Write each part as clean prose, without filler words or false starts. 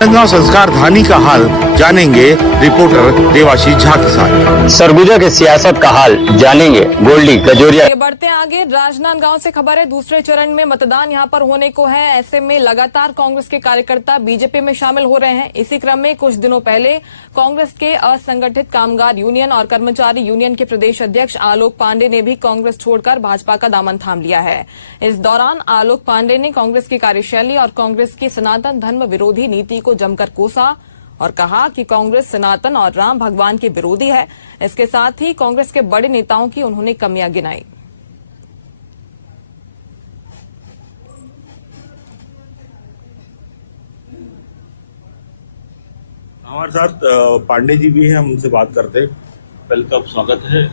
राजनांदगांव संस्कार धानी का हाल जानेंगे रिपोर्टर देवाशीष झा के साथ। सरगुजा के सियासत का हाल जानेंगे गोल्डी गजोरिया। बढ़ते हैं आगे, राजनांदगांव से खबर है दूसरे चरण में मतदान यहां पर होने को है। ऐसे में लगातार कांग्रेस के कार्यकर्ता बीजेपी में शामिल हो रहे हैं। इसी क्रम में कुछ दिनों पहले कांग्रेस के असंगठित कामगार यूनियन और कर्मचारी यूनियन के प्रदेश अध्यक्ष आलोक पांडे ने भी कांग्रेस छोड़कर भाजपा का दामन थाम लिया है। इस दौरान आलोक पांडे ने कांग्रेस की कार्यशैली और कांग्रेस की सनातन धर्म विरोधी नीति को जमकर कोसा और कहा कि कांग्रेस सनातन और राम भगवान के विरोधी है। इसके साथ ही कांग्रेस के बड़े नेताओं की उन्होंने कमियां गिनाई। हमारे साथ पांडे जी भी हैं, हम उनसे बात करते हैं। पहले तो आप स्वागत है।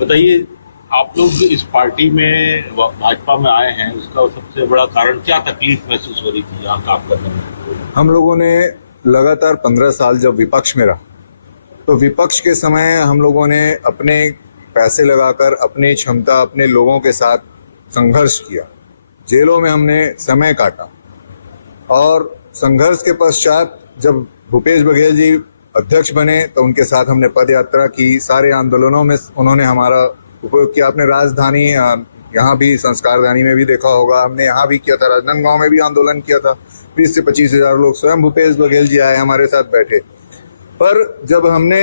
बताइए, आप लोग इस पार्टी में भाजपा में आए हैं, उसका सबसे बड़ा कारण क्या तकलीफ महसूस हो रही थी यहाँ काम करने में? हम लोगों ने लगातार 15 साल जब विपक्ष में रहा तो विपक्ष के समय हम लोगों ने अपने पैसे लगाकर अपनी क्षमता अपने लोगों के साथ संघर्ष किया। जेलों में हमने समय काटा और संघर्ष के पश्चात जब भूपेश बघेल जी अध्यक्ष बने तो उनके साथ हमने पद यात्रा की। सारे आंदोलनों में उन्होंने हमारा उपयोग किया। आपने राजधानी यहाँ भी संस्कारधानी में भी देखा होगा, हमने यहाँ भी किया था, राजनांदगांव में भी आंदोलन किया था। 20 से 25 हजार लोग, स्वयं भूपेश बघेल जी आए हमारे साथ बैठे। पर जब हमने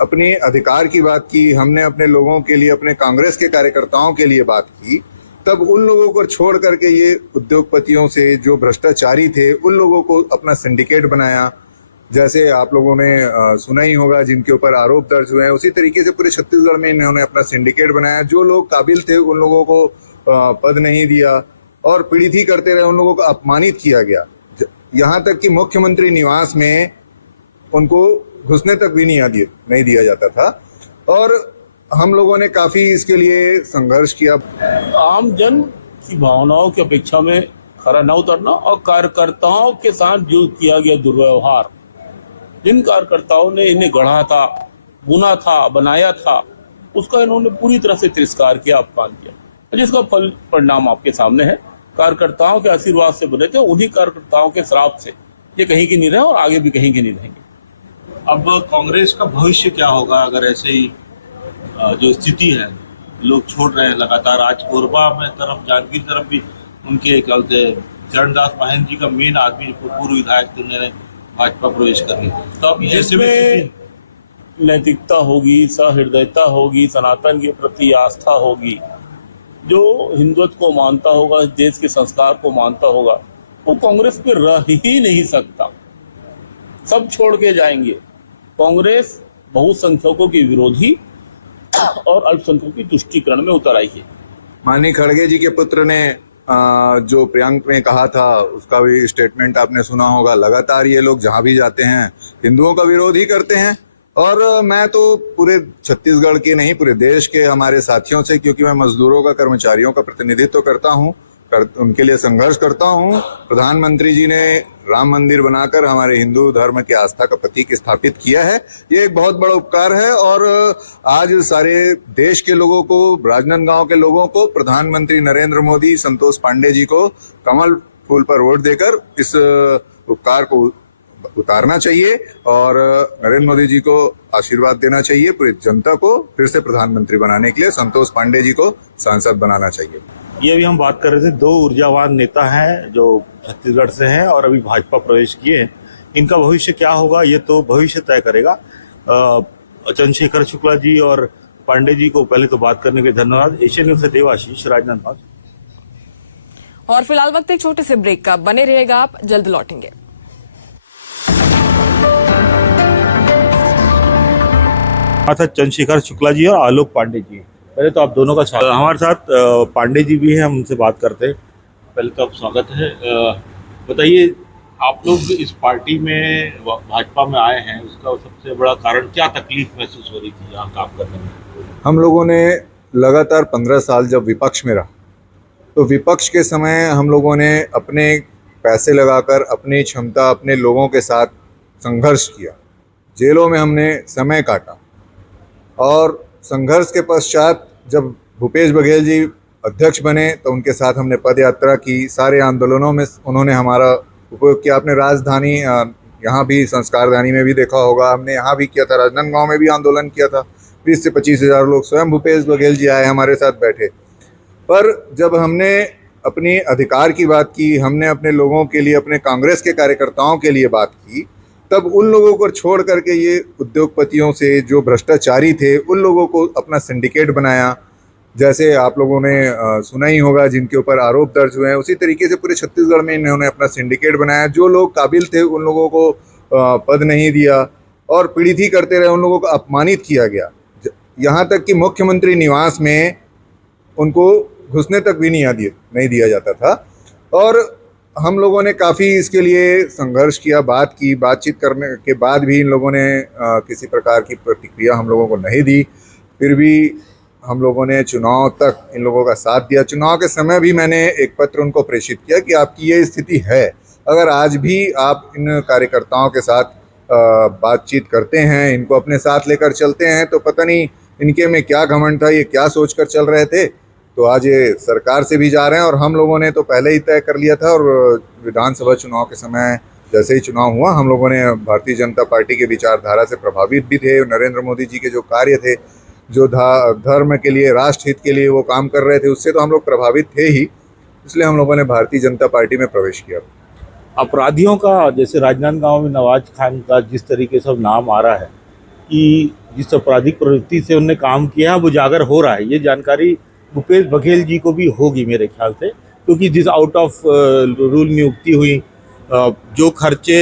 अपनी अधिकार की बात की, हमने अपने लोगों के लिए, अपने कांग्रेस के कार्यकर्ताओं के लिए बात की, तब उन लोगों को छोड़ करके ये उद्योगपतियों से जो भ्रष्टाचारी थे उन लोगों को अपना सिंडिकेट बनाया। जैसे आप लोगों ने सुना ही होगा जिनके ऊपर आरोप दर्ज हुए हैं, उसी तरीके से पूरे छत्तीसगढ़ में इन्होंने अपना सिंडिकेट बनाया। जो लोग काबिल थे उन लोगों को पद नहीं दिया और पीड़ित ही करते रहे, उन लोगों को अपमानित किया गया। यहाँ तक कि मुख्यमंत्री निवास में उनको घुसने तक भी नहीं दिया जाता था। और हम लोगों ने काफी इसके लिए संघर्ष किया। आम जन की भावनाओं की अपेक्षा में खरा न उतरना और कार्यकर्ताओं के साथ जो किया गया दुर्व्यवहार, जिन कार्यकर्ताओं ने इन्हें गढ़ा था, बुना था, बनाया था, उसका इन्होंने पूरी तरह से तिरस्कार किया, अपमान किया, जिसका फल परिणाम आपके सामने है। कार्यकर्ताओं के आशीर्वाद से बने थे, उन्हीं कार्यकर्ताओं के श्राप से ये कहीं की नहीं रहे और आगे भी कहीं की नहीं रहेंगे। अब कांग्रेस का भविष्य क्या होगा अगर ऐसे ही जो स्थिति है, लोग छोड़ रहे हैं लगातार? आज कोरबा में तरफ, जांजगीर तरफ भी उनके कहते चरणदास महंत जी का मेन आदमी पूर्व विधायक थे, उन्होंने भाजपा प्रवेश कर लिया। तो अब जिसमें नैतिकता होगी, सहृदयता होगी, सनातन के प्रति आस्था होगी, जो हिंदुत्व को मानता होगा, देश के संस्कार को मानता होगा, वो कांग्रेस में रह ही नहीं सकता। सब छोड़ के जाएंगे। कांग्रेस बहुसंख्यकों की विरोधी और अल्पसंख्यकों की तुष्टीकरण में उतर आई है। माननीय खड़गे जी के पुत्र ने जो प्रियंक ने कहा था उसका भी स्टेटमेंट आपने सुना होगा। लगातार ये लोग जहां भी जाते हैं हिंदुओं का विरोध ही करते हैं। और मैं तो पूरे छत्तीसगढ़ के नहीं, पूरे देश के हमारे साथियों से, क्योंकि मैं मजदूरों का, कर्मचारियों का प्रतिनिधित्व करता हूं, उनके लिए संघर्ष करता हूं। प्रधानमंत्री जी ने राम मंदिर बनाकर हमारे हिंदू धर्म के आस्था का प्रतीक स्थापित किया है। ये एक बहुत बड़ा उपकार है और आज सारे देश के लोगों को, राजनांदगांव के लोगों को प्रधानमंत्री नरेंद्र मोदी, संतोष पांडे जी को कमल फूल पर वोट देकर इस उपकार को उतारना चाहिए और नरेंद्र मोदी जी को आशीर्वाद देना चाहिए। पूरी जनता को फिर से प्रधानमंत्री बनाने के लिए संतोष पांडे जी को सांसद बनाना चाहिए। ये भी हम बात कर रहे थे, दो ऊर्जावान नेता हैं जो छत्तीसगढ़ से हैं और अभी भाजपा प्रवेश किए हैं। इनका भविष्य क्या होगा ये तो भविष्य तय करेगा। चंद्रशेखर शुक्ला जी और पांडे जी को पहले तो बात करने के धन्यवाद। एशियन न्यूज से देवाशीष, राजनांदगांव। और फिलहाल वक्त एक छोटे से ब्रेक का, बने रहेगा आप, जल्द लौटेंगे। चंद्रशेखर शुक्ला जी और आलोक पांडे जी, पहले तो आप दोनों का स्वागत। हमारे साथ पांडे जी भी हैं, हम उनसे बात करते हैं। पहले तो आप स्वागत है। बताइए, आप लोग इस पार्टी में भाजपा में आए हैं, उसका सबसे बड़ा कारण क्या तकलीफ महसूस हो रही थी यहाँ काम करने में? हम लोगों ने लगातार 15 साल जब विपक्ष में रहा तो विपक्ष के समय हम लोगों ने अपने पैसे लगाकर अपनी क्षमता अपने लोगों के साथ संघर्ष किया। जेलों में हमने समय काटा और संघर्ष के पश्चात जब भूपेश बघेल जी अध्यक्ष बने तो उनके साथ हमने पद यात्रा की। सारे आंदोलनों में उन्होंने हमारा उपयोग किया। आपने राजधानी यहाँ भी संस्कारधानी में भी देखा होगा, हमने यहाँ भी किया था, राजनांदगांव में भी आंदोलन किया था। 20 से 25 हज़ार लोग, स्वयं भूपेश बघेल जी आए हमारे साथ बैठे। पर जब हमने अपनी अधिकार की बात की, हमने अपने लोगों के लिए, अपने कांग्रेस के कार्यकर्ताओं के लिए बात की, तब उन लोगों को छोड़ करके ये उद्योगपतियों से, जो भ्रष्टाचारी थे, उन लोगों को अपना सिंडिकेट बनाया। जैसे आप लोगों ने सुना ही होगा, जिनके ऊपर आरोप दर्ज हुए हैं, उसी तरीके से पूरे छत्तीसगढ़ में इन्होंने अपना सिंडिकेट बनाया। जो लोग काबिल थे उन लोगों को पद नहीं दिया और पीड़ित ही करते रहे, उन लोगों को अपमानित किया गया। यहाँ तक कि मुख्यमंत्री निवास में उनको घुसने तक भी नहीं दिया जाता था। और हम लोगों ने काफ़ी इसके लिए संघर्ष किया, बातचीत करने के बाद भी इन लोगों ने किसी प्रकार की प्रतिक्रिया हम लोगों को नहीं दी। फिर भी हम लोगों ने चुनाव तक इन लोगों का साथ दिया। चुनाव के समय भी मैंने एक पत्र उनको प्रेषित किया कि आपकी ये स्थिति है, अगर आज भी आप इन कार्यकर्ताओं के साथ बातचीत करते हैं, इनको अपने साथ लेकर चलते हैं, तो पता नहीं इनके में क्या घमंड था, ये क्या सोचकर चल रहे थे। तो आज ये सरकार से भी जा रहे हैं। और हम लोगों ने तो पहले ही तय कर लिया था, और विधानसभा चुनाव के समय जैसे ही चुनाव हुआ, हम लोगों ने भारतीय जनता पार्टी के विचारधारा से प्रभावित भी थे। नरेंद्र मोदी जी के जो कार्य थे, जो धर्म के लिए, राष्ट्र हित के लिए वो काम कर रहे थे, उससे तो हम लोग प्रभावित थे ही। इसलिए हम लोगों ने भारतीय जनता पार्टी में प्रवेश किया। अपराधियों का, जैसे राजनांदगांव में नवाज खान का जिस तरीके से नाम आ रहा है कि जिस आपराधिक प्रवृत्ति से उन्होंने काम किया, वो उजागर हो रहा है। ये जानकारी भूपेश बघेल जी को भी होगी मेरे ख्याल से, क्योंकि जिस आउट ऑफ रूल नियुक्ति हुई, जो खर्चे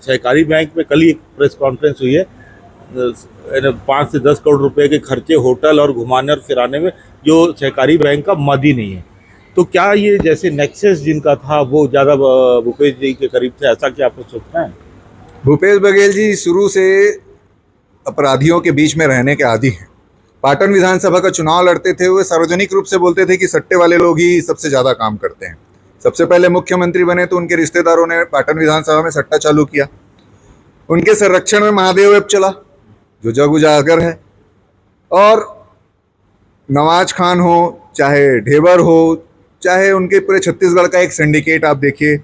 सहकारी बैंक में, कल ही एक प्रेस कॉन्फ्रेंस हुई है, 5 से 10 करोड़ रुपए के खर्चे होटल और घुमाने और फिराने में, जो सहकारी बैंक का मद ही नहीं है। तो क्या ये जैसे नेक्सस जिनका था वो ज़्यादा भूपेश जी के करीब थे, ऐसा क्या आपको सोचना है? भूपेश बघेल जी शुरू से अपराधियों के बीच में रहने के आदी हैं। पाटन विधानसभा का चुनाव लड़ते थे, वो सार्वजनिक रूप से बोलते थे कि सट्टे वाले लोग ही सबसे ज़्यादा काम करते हैं। सबसे पहले मुख्यमंत्री बने तो उनके रिश्तेदारों ने पाटन विधानसभा में सट्टा चालू किया। उनके संरक्षण में महादेव ऐप चला, जो जग उजागर है। और नवाज खान हो, चाहे ढेबर हो, चाहे उनके पूरे छत्तीसगढ़ का एक सिंडिकेट आप देखिए,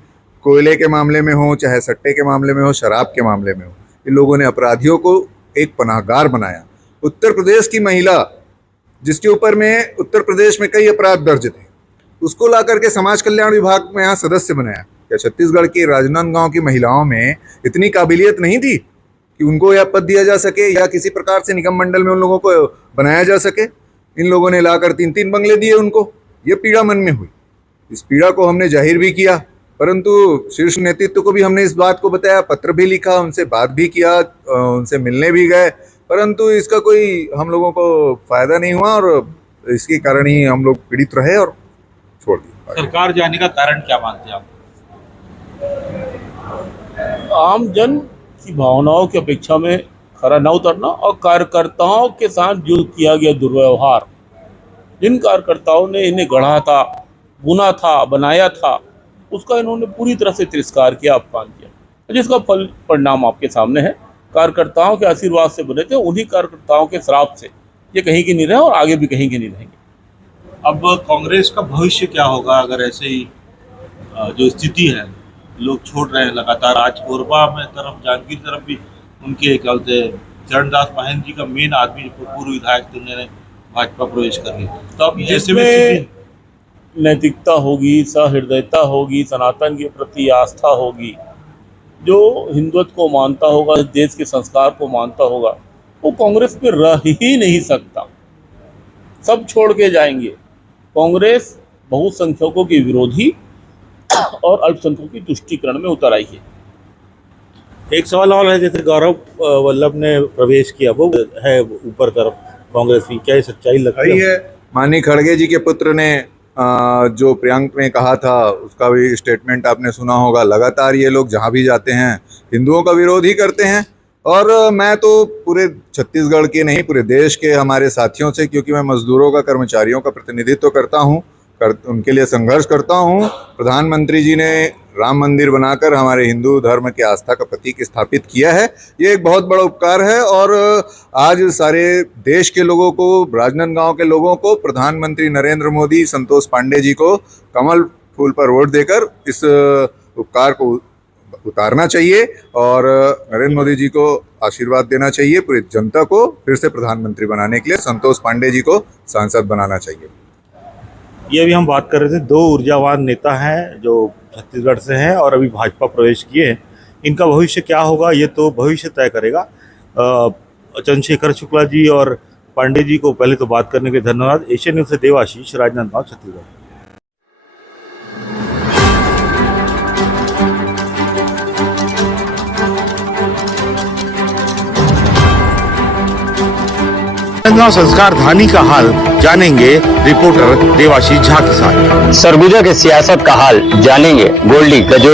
कोयले के मामले में हो, चाहे सट्टे के मामले में हो, शराब के मामले में हो, इन लोगों ने अपराधियों को एक पनाहगार बनाया। उत्तर प्रदेश की महिला, जिसके ऊपर में उत्तर प्रदेश में कई अपराध दर्ज थे, उसको ला करके समाज कल्याण विभाग में यहाँ सदस्य बनाया। क्या छत्तीसगढ़ के राजनांदगांव की महिलाओं में इतनी काबिलियत नहीं थी कि उनको यह पद दिया जा सके, या किसी प्रकार से निगम मंडल में उन लोगों को बनाया जा सके? इन लोगों ने लाकर 3-3 बंगले दिए उनको। ये पीड़ा मन में हुई। इस पीड़ा को हमने जाहिर भी किया, परंतु शीर्ष नेतृत्व को भी हमने इस बात को बताया, पत्र भी लिखा, उनसे बात भी किया, उनसे मिलने भी गए, परंतु इसका कोई हम लोगों को फायदा नहीं हुआ। और इसके कारण ही हम लोग पीड़ित रहे और छोड़ दिया। सरकार जाने का कारण क्या मानते हैं आप? आम जन की भावनाओं की अपेक्षा में खरा न उतरना और कार्यकर्ताओं के साथ जो किया गया दुर्व्यवहार, जिन कार्यकर्ताओं ने इन्हें गढ़ा था, बुना था, बनाया था, उसका इन्होंने पूरी तरह से तिरस्कार किया, अपमान किया, जिसका फल परिणाम आपके सामने है। कार्यकर्ताओं के आशीर्वाद से बने थे, उन्हीं कार्यकर्ताओं के श्राप से ये कहीं की नहीं रहे और आगे भी कहीं की नहीं रहेंगे। अब कांग्रेस का भविष्य क्या होगा अगर ऐसे ही जो स्थिति है, लोग छोड़ रहे हैं लगातार? आज कोरबा में तरफ, जांजगीर तरफ भी उनके क्या बोलते हैं, चरणदास महंत जी का मेन आदमी, पूर्व विधायक थे, उन्होंने भाजपा प्रवेश कर लिया। तो अब ऐसे में नैतिकता होगी, सहृदयता होगी, सनातन के प्रति आस्था होगी, जो हिंदुत्व को मानता होगा, देश के संस्कार को मानता होगा, वो कांग्रेस में रह ही नहीं सकता। सब छोड़ के जाएंगे। कांग्रेस बहुसंख्यकों के विरोधी और अल्पसंख्यकों की तुष्टीकरण में उतर आई है। एक सवाल और है, जैसे गौरव वल्लभ ने प्रवेश किया, वो है ऊपर तरफ कांग्रेस की, क्या ये सच्चाई लगती है? माननीय खड़गे जी के पुत्र ने जो प्रियंक ने कहा था, उसका भी स्टेटमेंट आपने सुना होगा। लगातार ये लोग जहाँ भी जाते हैं हिंदुओं का विरोध ही करते हैं। और मैं तो पूरे छत्तीसगढ़ के नहीं, पूरे देश के हमारे साथियों से, क्योंकि मैं मजदूरों का, कर्मचारियों का प्रतिनिधित्व करता हूँ, उनके लिए संघर्ष करता हूँ। प्रधानमंत्री जी ने राम मंदिर बनाकर हमारे हिंदू धर्म की आस्था का प्रतीक स्थापित किया है। ये एक बहुत बड़ा उपकार है। और आज सारे देश के लोगों को, राजनांदगांव के लोगों को, प्रधानमंत्री नरेंद्र मोदी, संतोष पांडे जी को कमल फूल पर वोट देकर इस उपकार को उतारना चाहिए और नरेंद्र मोदी जी को आशीर्वाद देना चाहिए। पूरी जनता को फिर से प्रधानमंत्री बनाने के लिए संतोष पांडे जी को सांसद बनाना चाहिए। ये अभी हम बात कर रहे थे, दो ऊर्जावान नेता हैं जो छत्तीसगढ़ से हैं और अभी भाजपा प्रवेश किए हैं। इनका भविष्य क्या होगा ये तो भविष्य तय करेगा। चंद्रशेखर शुक्ला जी और पांडे जी को पहले तो बात करने के लिए धन्यवाद। एशियन न्यूज़ से देवाशीष, राजनांदगांव, छत्तीसगढ़। राजनांदगांव संस्कार धानी का हाल जानेंगे रिपोर्टर देवाशीष झा के साथ। सरगुजा के सियासत का हाल जानेंगे गोल्डी कजोरी।